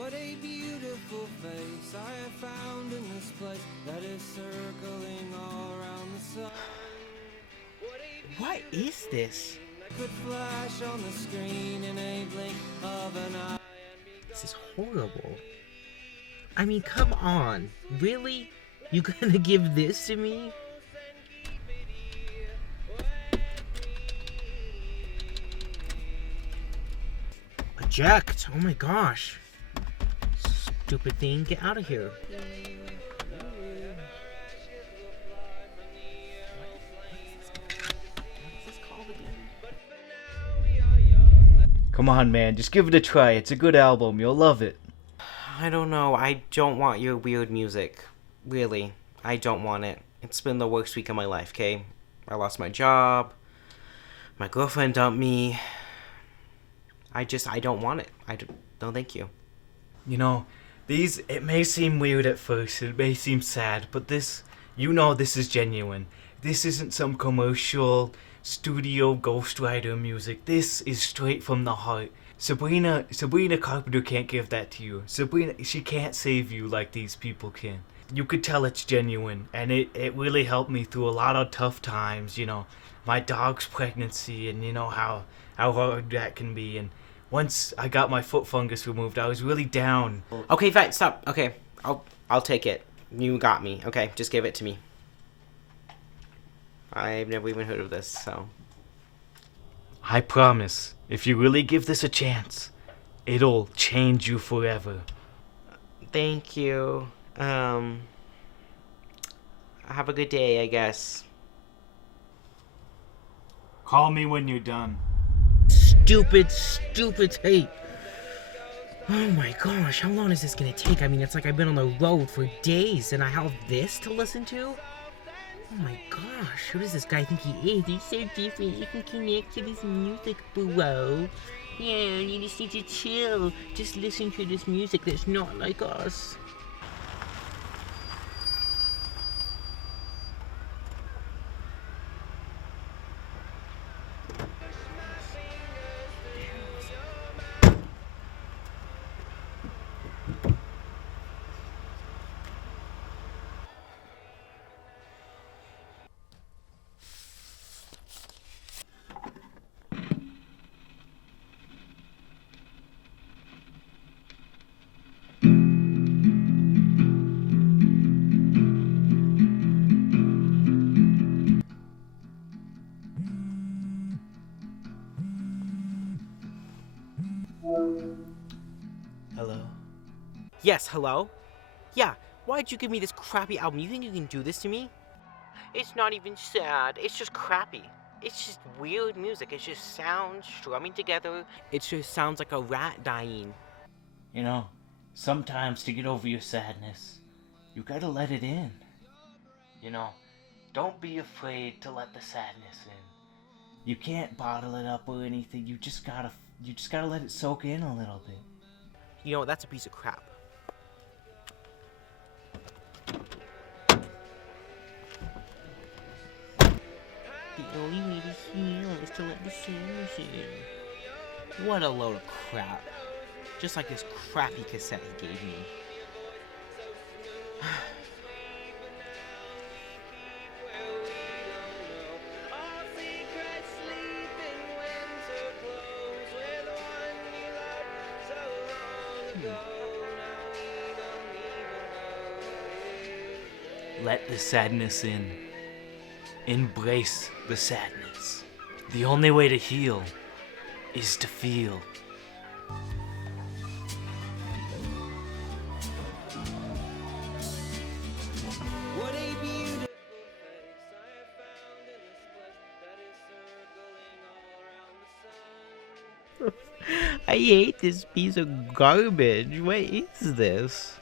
What a beautiful face I have found in this place that is circling all around the sun. What is this? That could flash on the screen in a blink of an eye. This is horrible. I mean, come on. Really? You gonna give this to me? Eject! Oh my gosh. Stupid thing, get out of here. Come on, man, just give it a try. It's a good album. You'll love it. I don't know. I don't want your weird music. Really. I don't want it. It's been the worst week of my life, okay? I lost my job. My girlfriend dumped me. I don't want it. No, thank you. You know, it may seem weird at first, it may seem sad, but this is genuine. This isn't some commercial studio ghostwriter music. This is straight from the heart. Sabrina Carpenter can't give that to you. Sabrina, she can't save you like these people can. You could tell it's genuine, and it really helped me through a lot of tough times, you know. My dog's pregnancy, and you know how hard that can be, and once I got my foot fungus removed, I was really down. Okay, fine, stop. Okay, I'll take it. You got me. Okay, just give it to me. I've never even heard of this, so. I promise, if you really give this a chance, it'll change you forever. Thank you. Have a good day, I guess. Call me when you're done. Stupid tape. Oh my gosh, how long is this gonna take? I mean, it's like I've been on the road for days and I have this to listen to? Oh my gosh, who does this guy think he is? He's so different. You can connect to this music, bro. Yeah, you just need to chill. Just listen to this music that's not like us. Hello? Yes, hello? Yeah, why'd you give me this crappy album? You think you can do this to me? It's not even sad, it's just crappy. It's just weird music, it just sounds strumming together. It just sounds like a rat dying. You know, sometimes to get over your sadness, you gotta let it in. You know, don't be afraid to let the sadness in. You can't bottle it up or anything, you just gotta let it soak in a little bit. You know, that's a piece of crap. The only way to heal is to let the sadness in. What a load of crap. Just like this crappy cassette he gave me. Let the sadness in. Embrace the sadness. The only way to heal is to feel. What a beautiful face I have found in this place that is circling all around the sun. I hate this piece of garbage. What is this?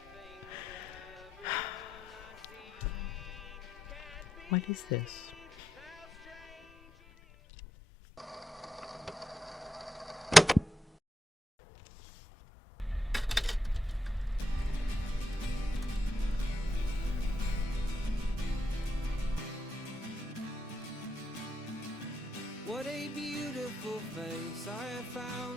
What is this? What a beautiful face I have found